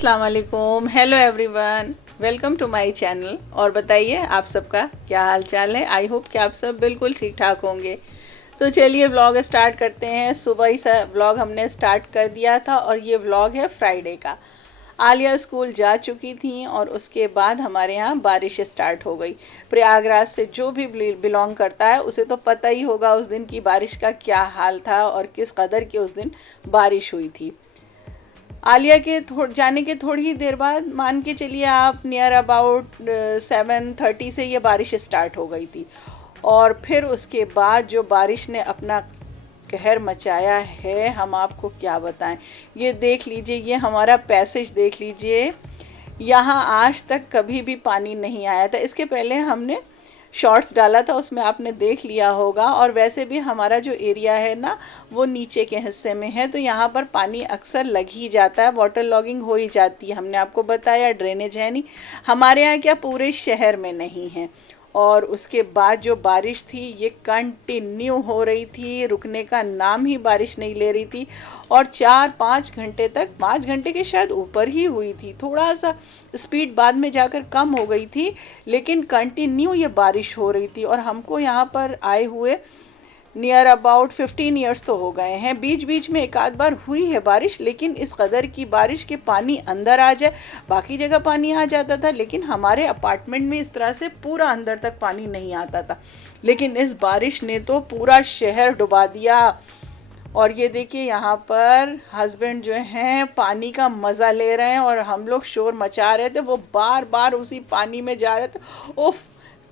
अस्सलाम वालेकुम, hello everyone, welcome to my channel. और बताइए आप सबका क्या हाल चाल है। आई होप कि आप सब बिल्कुल ठीक ठाक होंगे। तो चलिए व्लॉग स्टार्ट करते हैं। सुबह ही व्लॉग हमने स्टार्ट कर दिया था और ये व्लॉग है फ्राइडे का। आलिया स्कूल जा चुकी थी और उसके बाद हमारे यहाँ बारिश स्टार्ट हो गई। प्रयागराज से जो भी बिलोंग करता है उसे तो पता ही होगा उस दिन की बारिश का क्या हाल था और किस कदर की उस दिन बारिश हुई थी। आलिया के जाने के थोड़ी ही देर बाद मान के चलिए आप नियर अबाउट 7:30 से ये बारिश स्टार्ट हो गई थी। और फिर उसके बाद जो बारिश ने अपना कहर मचाया है हम आपको क्या बताएं। ये देख लीजिए, ये हमारा पैसेज देख लीजिए, यहाँ आज तक कभी भी पानी नहीं आया था। इसके पहले हमने शॉर्ट्स डाला था, उसमें आपने देख लिया होगा। और वैसे भी हमारा जो एरिया है ना वो नीचे के हिस्से में है, तो यहाँ पर पानी अक्सर लग ही जाता है, वाटर लॉगिंग हो ही जाती है। हमने आपको बताया ड्रेनेज है नहीं हमारे यहाँ, क्या पूरे शहर में नहीं है। और उसके बाद जो बारिश थी ये कंटिन्यू हो रही थी, रुकने का नाम ही बारिश नहीं ले रही थी। और 4-5 घंटे तक, 5 घंटे के शायद ऊपर ही हुई थी। थोड़ा सा स्पीड बाद में जाकर कम हो गई थी, लेकिन कंटिन्यू ये बारिश हो रही थी। और हमको यहाँ पर आए हुए नियर अबाउट 15 ईयर्स तो हो गए हैं। बीच बीच में एक आध बार हुई है बारिश, लेकिन इस कदर की बारिश के पानी अंदर आ जाए। बाकी जगह पानी आ जाता था, लेकिन हमारे अपार्टमेंट में इस तरह से पूरा अंदर तक पानी नहीं आता था। लेकिन इस बारिश ने तो पूरा शहर डुबा दिया। और ये देखिए यहाँ पर हस्बैंड जो हैं पानी का मज़ा ले रहे हैं और हम लोग शोर मचा रहे थे। वो बार बार उसी पानी में जा रहे थे। उफ,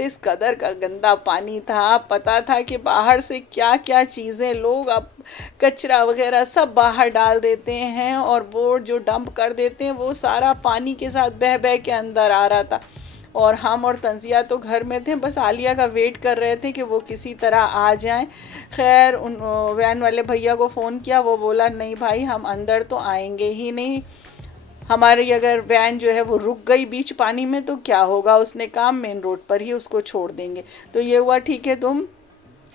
इस कदर का गंदा पानी था। पता था कि बाहर से क्या क्या चीज़ें लोग अब कचरा वगैरह सब बाहर डाल देते हैं और वो जो डंप कर देते हैं वो सारा पानी के साथ बह बह के अंदर आ रहा था। और हम और तंजिया तो घर में थे, बस आलिया का वेट कर रहे थे कि वो किसी तरह आ जाएं। खैर उन वैन वाले भैया को फ़ोन किया, वो बोला नहीं भाई हम अंदर तो आएंगे ही नहीं। हमारी अगर वैन जो है वो रुक गई बीच पानी में तो क्या होगा। उसने कहा मेन रोड पर ही उसको छोड़ देंगे। तो ये हुआ ठीक है, तुम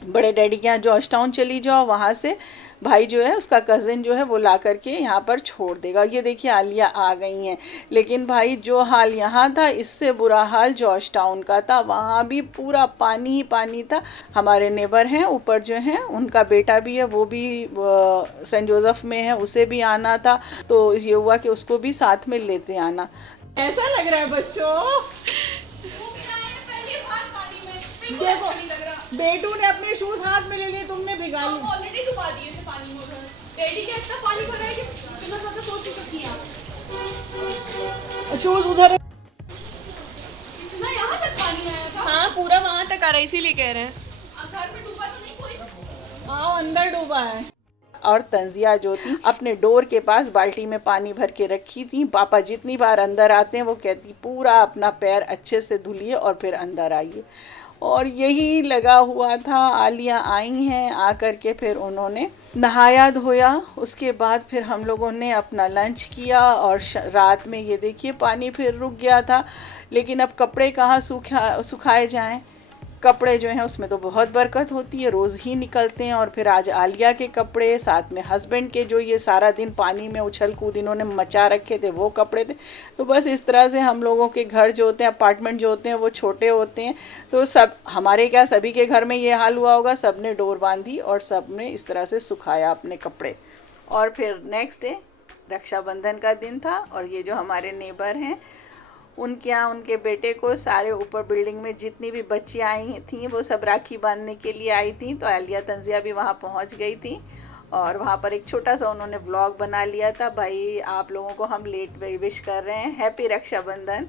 बड़े डैडी के यहाँ जॉर्ज टाउन चली जाओ, वहाँ से भाई जो है उसका कज़न जो है वो ला करके यहाँ पर छोड़ देगा। ये देखिए आलिया आ गई हैं। लेकिन भाई जो हाल यहाँ था इससे बुरा हाल जॉर्ज टाउन का था। वहाँ भी पूरा पानी ही पानी था। हमारे नेबर हैं ऊपर जो हैं उनका बेटा भी है, वो भी सेंट जोसेफ में है, उसे भी आना था। तो ये हुआ कि उसको भी साथ में लेते आना। ऐसा लग रहा है बच्चों, देखो बेटू ने अपने शूज हाथ में ले लिए, तुमने भिगा लिए। ऑलरेडी डुबा दिए थे पानी में उधर। डैडी के इतना पानी भरा है कि इतना ज्यादा सोच नहीं सकती हैं। शूज उधर इतना यहाँ तक पानी आया था। हाँ पूरा वहाँ तक आ रहा है, इसीलिए कह रहे हैं। घर में डूबा तो नहीं कोई? हाँ अंदर डूबा है। और तंजिया जो थी अपने डोर के पास बाल्टी में पानी भर के रखी थी। पापा जितनी बार अंदर आते हैं वो कहती पूरा अपना पैर अच्छे से धुलिए और फिर अंदर आइए। और यही लगा हुआ था। आलिया आई हैं, आकर के फिर उन्होंने नहाया धोया। उसके बाद फिर हम लोगों ने अपना लंच किया और रात में ये देखिए पानी फिर रुक गया था। लेकिन अब कपड़े कहाँ सुखाए जाएं। कपड़े जो हैं उसमें तो बहुत बरकत होती है, रोज़ ही निकलते हैं। और फिर आज आलिया के कपड़े, साथ में हस्बैंड के जो ये सारा दिन पानी में उछल कूद इन्होंने मचा रखे थे वो कपड़े थे। तो बस इस तरह से हम लोगों के घर जो होते हैं, अपार्टमेंट जो होते हैं वो छोटे होते हैं। तो सब हमारे क्या सभी के घर में ये हाल हुआ होगा, सब ने डोर बांधी और सब ने इस तरह से सुखाया अपने कपड़े। और फिर नेक्स्ट डे रक्षाबंधन का दिन था और ये जो हमारे नेबर हैं उनके यहाँ उनके बेटे को सारे ऊपर बिल्डिंग में जितनी भी बच्चियाँ आई थी वो सब राखी बांधने के लिए आई थी। तो आलिया तंजिया भी वहाँ पहुँच गई थी और वहाँ पर एक छोटा सा उन्होंने व्लॉग बना लिया था। भाई आप लोगों को हम लेट विश कर रहे हैं, हैप्पी रक्षाबंधन।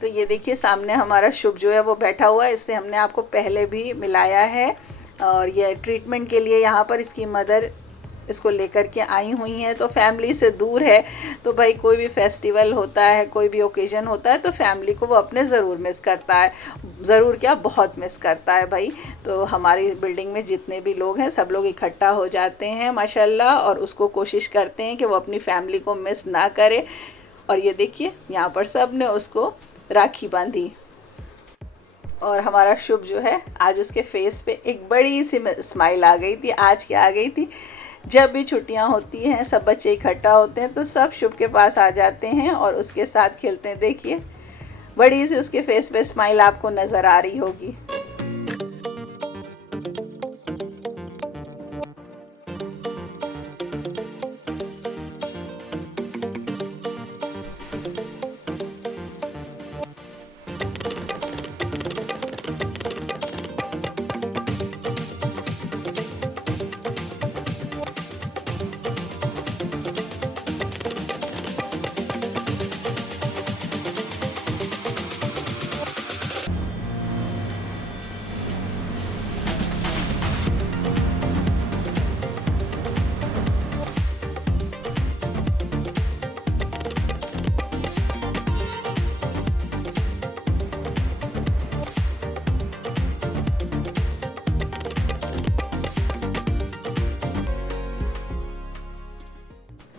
तो ये देखिए सामने हमारा शुभ जो है वो बैठा हुआ है, इससे हमने आपको पहले भी मिलाया है। और ये ट्रीटमेंट के लिए यहाँ पर इसकी मदर इसको लेकर के आई हुई हैं। तो फैमिली से दूर है, तो भाई कोई भी फेस्टिवल होता है, कोई भी ओकेज़न होता है तो फैमिली को वो अपने ज़रूर मिस करता है। ज़रूर क्या, बहुत मिस करता है भाई। तो हमारी बिल्डिंग में जितने भी लोग हैं सब लोग इकट्ठा हो जाते हैं माशाल्लाह, और उसको कोशिश करते हैं कि वो अपनी फैमिली को मिस ना करे। और ये देखिए यहाँ पर सब ने उसको राखी बांधी। और हमारा शुभ जो है आज उसके फेस पे एक बड़ी सी स्माइल आ गई थी। आज क्या आ गई थी जब भी छुट्टियां होती हैं सब बच्चे इकट्ठा होते हैं तो सब शुभ के पास आ जाते हैं और उसके साथ खेलते हैं। देखिए बड़ी सी उसके फेस पे स्माइल आपको नज़र आ रही होगी।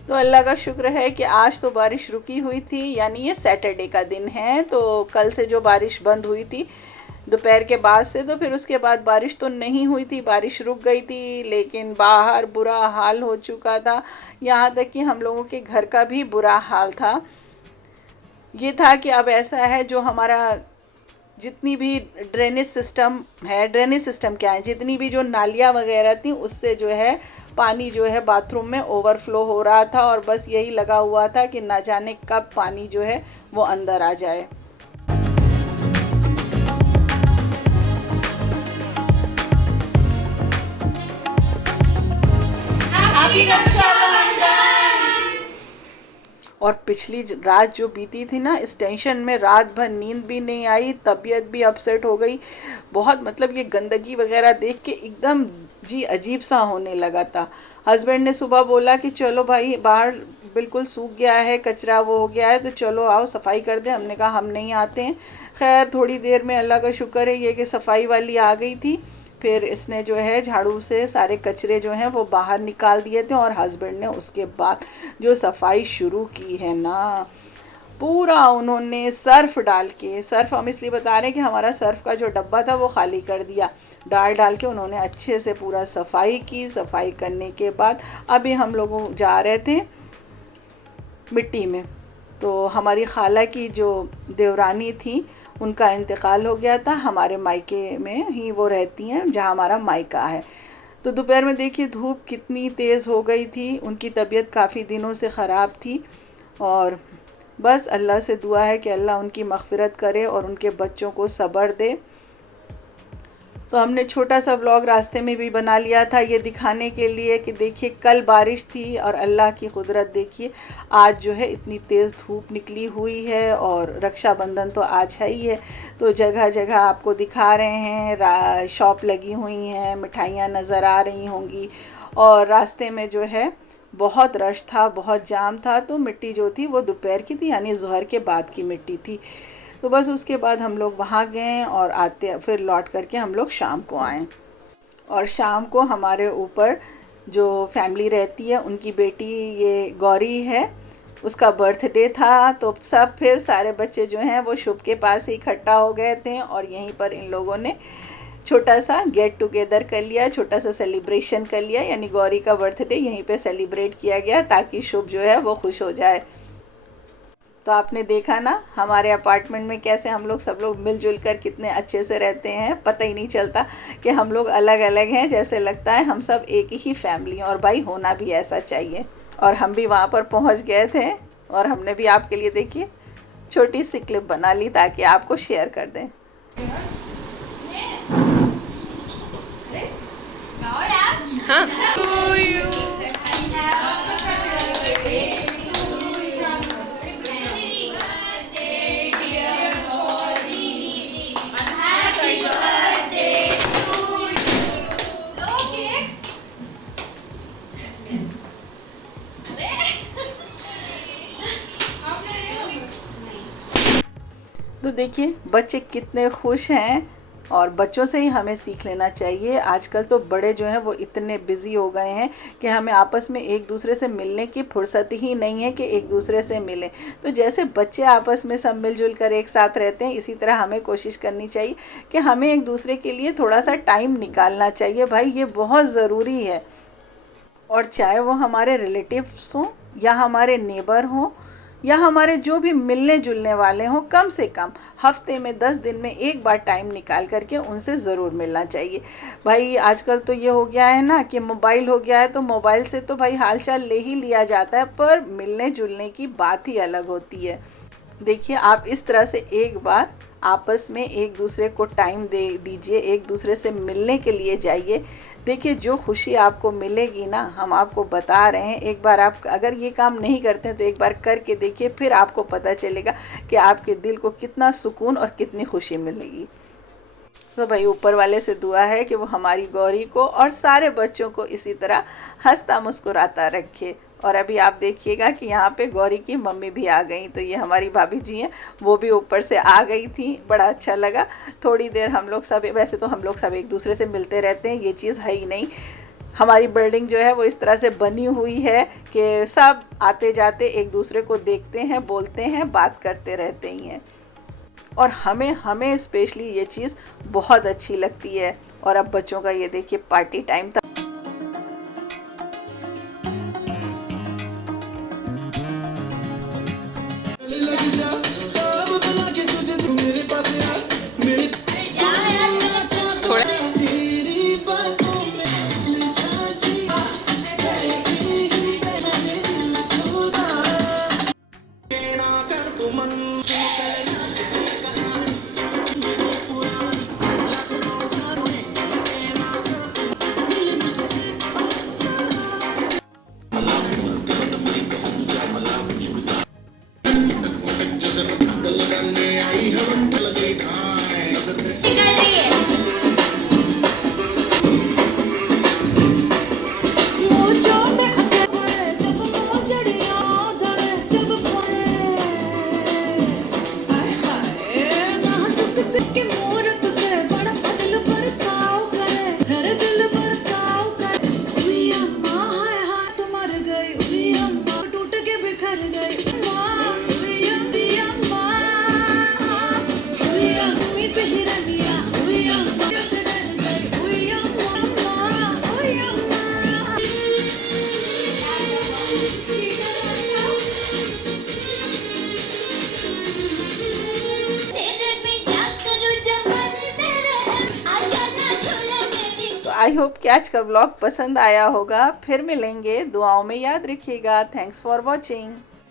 तो अल्लाह का शुक्र है कि आज तो बारिश रुकी हुई थी, यानी ये सैटरडे का दिन है। तो कल से जो बारिश बंद हुई थी दोपहर के बाद से, तो फिर उसके बाद बारिश तो नहीं हुई थी, बारिश रुक गई थी। लेकिन बाहर बुरा हाल हो चुका था, यहाँ तक कि हम लोगों के घर का भी बुरा हाल था। ये था कि अब ऐसा है, जो हमारा जितनी भी ड्रेनेज सिस्टम क्या है, जितनी भी जो नालियाँ वगैरह थी उससे जो है पानी जो है बाथरूम में ओवरफ्लो हो रहा था। और बस यही लगा हुआ था कि ना जाने कब पानी जो है वो अंदर आ जाए। और पिछली रात जो बीती थी ना, इस टेंशन में रात भर नींद भी नहीं आई, तबीयत भी अपसेट हो गई बहुत। मतलब ये गंदगी वगैरह देख के एकदम जी अजीब सा होने लगा था। हस्बैंड ने सुबह बोला कि चलो भाई बाहर बिल्कुल सूख गया है, कचरा वो हो गया है, तो चलो आओ सफाई कर दें। हमने कहा हम नहीं आते हैं। खैर थोड़ी देर में अल्लाह का शुक्र है ये कि सफाई वाली आ गई थी। फिर इसने जो है झाड़ू से सारे कचरे जो हैं वो बाहर निकाल दिए थे। और हस्बैंड ने उसके बाद जो सफाई शुरू की है ना, पूरा उन्होंने सर्फ़ डाल के, सर्फ़ हम इसलिए बता रहे हैं कि हमारा सर्फ़ का जो डब्बा था वो खाली कर दिया, डाल के उन्होंने अच्छे से पूरा सफाई की। सफाई करने के बाद अभी हम लोग जा रहे थे मिट्टी में। तो हमारी खाला की जो देवरानी थी उनका इंतकाल हो गया था, हमारे मायके में ही वो रहती हैं जहाँ हमारा मायका है। तो दोपहर में देखिए धूप कितनी तेज़ हो गई थी, उनकी तबीयत काफ़ी दिनों से ख़राब थी। और बस अल्लाह से दुआ है कि अल्लाह उनकी मग़फ़िरत करे और उनके बच्चों को सब्र दे। तो हमने छोटा सा व्लॉग रास्ते में भी बना लिया था ये दिखाने के लिए कि देखिए कल बारिश थी और अल्लाह की कुदरत देखिए आज जो है इतनी तेज़ धूप निकली हुई है। और रक्षाबंधन तो आज है ही है, तो जगह जगह आपको दिखा रहे हैं, शॉप लगी हुई हैं, मिठाइयाँ नज़र आ रही होंगी। और रास्ते में जो है बहुत रश था, बहुत जाम था। तो मिट्टी जो थी वो दोपहर की थी, यानी ज़ोहर के बाद की मिट्टी थी। तो बस उसके बाद हम लोग वहाँ गए और आते फिर लौट करके हम लोग शाम को आए। और शाम को हमारे ऊपर जो फैमिली रहती है उनकी बेटी ये गौरी है, उसका बर्थडे था। तो सब फिर सारे बच्चे जो हैं वो शुभ के पास ही इकट्ठा हो गए थे और यहीं पर इन लोगों ने छोटा सा गेट टुगेदर कर लिया, छोटा सा सेलिब्रेशन कर लिया। यानी गौरी का बर्थडे यहीं पे सेलिब्रेट किया गया ताकि शुभ जो है वो खुश हो जाए। तो आपने देखा ना हमारे अपार्टमेंट में कैसे हम लोग सब लोग मिलजुल कर कितने अच्छे से रहते हैं। पता ही नहीं चलता कि हम लोग अलग अलग हैं, जैसे लगता है हम सब एक ही फैमिली हैं। और भाई होना भी ऐसा चाहिए। और हम भी वहाँ पर पहुँच गए थे और हमने भी आपके लिए देखिए छोटी सी क्लिप बना ली ताकि आपको शेयर कर दें। हाँ तो देखिए बच्चे कितने खुश हैं और बच्चों से ही हमें सीख लेना चाहिए। आजकल तो बड़े जो हैं वो इतने बिज़ी हो गए हैं कि हमें आपस में एक दूसरे से मिलने की फुर्सत ही नहीं है कि एक दूसरे से मिलें। तो जैसे बच्चे आपस में सब मिलजुल कर एक साथ रहते हैं, इसी तरह हमें कोशिश करनी चाहिए कि हमें एक दूसरे के लिए थोड़ा सा टाइम निकालना चाहिए। भाई ये बहुत ज़रूरी है। और चाहे वो हमारे रिलेटिव्स हों या हमारे नेबर हों या हमारे जो भी मिलने जुलने वाले हों, कम से कम हफ्ते में 10 दिन में एक बार टाइम निकाल करके उनसे ज़रूर मिलना चाहिए। भाई आजकल तो ये हो गया है ना कि मोबाइल हो गया है, तो मोबाइल से तो भाई हालचाल ले ही लिया जाता है, पर मिलने जुलने की बात ही अलग होती है। देखिए, आप इस तरह से एक बार आपस में एक दूसरे को टाइम दे दीजिए, एक दूसरे से मिलने के लिए जाइए। देखिए, जो खुशी आपको मिलेगी ना, हम आपको बता रहे हैं, एक बार आप अगर ये काम नहीं करते हैं तो एक बार करके देखिए, फिर आपको पता चलेगा कि आपके दिल को कितना सुकून और कितनी खुशी मिलेगी। तो भाई ऊपर वाले से दुआ है कि वो हमारी गौरी को और सारे बच्चों को इसी तरह हंसता मुस्कुराता रखे। और अभी आप देखिएगा कि यहाँ पे गौरी की मम्मी भी आ गई, तो ये हमारी भाभी जी हैं, वो भी ऊपर से आ गई थी। बड़ा अच्छा लगा। थोड़ी देर हम लोग सब, वैसे तो हम लोग सब एक दूसरे से मिलते रहते हैं, ये चीज़ है ही नहीं। हमारी बिल्डिंग जो है वो इस तरह से बनी हुई है कि सब आते जाते एक दूसरे को देखते हैं, बोलते हैं, बात करते रहते ही हैं। और हमें स्पेशली ये चीज़ बहुत अच्छी लगती है। और अब बच्चों का ये देखिए पार्टी टाइम था। आई होप कि आज का व्लॉग पसंद आया होगा। फिर मिलेंगे, दुआओं में याद रखिएगा। Thanks for watching.